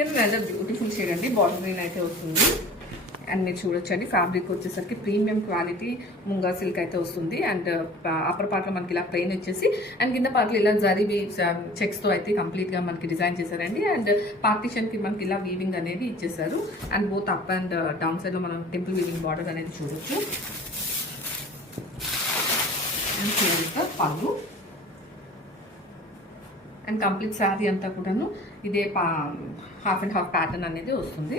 ఇది other beautiful shade అండి, bottle green అయితే వస్తుంది. అండ్ మీరు చూడొచ్చండి, ఫ్యాబ్రిక్ వచ్చేసరికి ప్రీమియం క్వాలిటీ ముంగా సిల్క్ అయితే వస్తుంది. అండ్ అప్పర్ పార్ట్లో మనకి ఇలా ప్లెయిన్ వచ్చేసి అండ్ కింద పార్ట్లో ఇలా జరీ చెక్స్తో అయితే కంప్లీట్గా మనకి డిజైన్ చేశారండి. అండ్ పార్టీషన్కి మనకి ఇలా వీవింగ్ అనేది ఇచ్చేసారు. And both up and down సైడ్లో మనం టెంపుల్ వీవింగ్ బార్డర్ అనేది చూడొచ్చు. అండ్ చూడొచ్చు పళ్ళు అండ్ కంప్లీట్ శారీ అంతా కూడాను ఇదే హాఫ్ అండ్ హాఫ్ ప్యాటర్న్ అనేది వస్తుంది.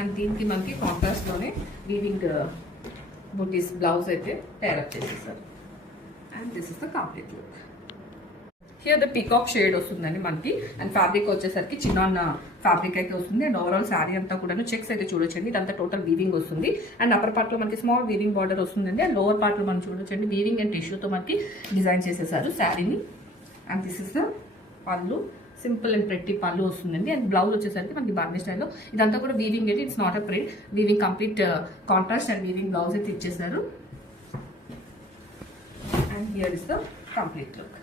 అండ్ దీనికి మనకి కాంట్రాస్ట్లోనే వీవింగ్ బుటీస్ బ్లౌజ్ అయితే టైరప్ చేసేసారు. And this is the complete look. Here the peacock shade వస్తుందండి మనకి. అండ్ ఫ్యాబ్రిక్ వచ్చేసరికి చిన్న ఫ్యాబ్రిక్ అయితే వస్తుంది. అండ్ ఓవరాల్ శారీ అంతా కూడా చెక్స్ అయితే చూడొచ్చండి, ఇదంతా టోటల్ వీవింగ్ వస్తుంది. అండ్ అప్పర్ పార్ట్లో మనకి స్మాల్ వీవింగ్ బార్డర్ వస్తుందండి. అండ్ లోవర్ పార్ట్లో మనం చూడొచ్చండి వీవింగ్ అండ్ టిష్యూతో మనకి డిజైన్ చేసేసారు శారీని. అండ్ దిస్ ఇస్ ద పళ్ళు, సింపుల్ అండ్ ప్రెట్టి పళ్ళు వస్తుందండి. అండ్ బ్లౌజ్ వచ్చేసరికి మనకి బార్నీ స్టైల్లో ఇదంతా కూడా వీవింగ్ అయితే it's not a print, weaving complete contrast and weaving blouse అయితే ఇచ్చేసారు. And here is the complete look.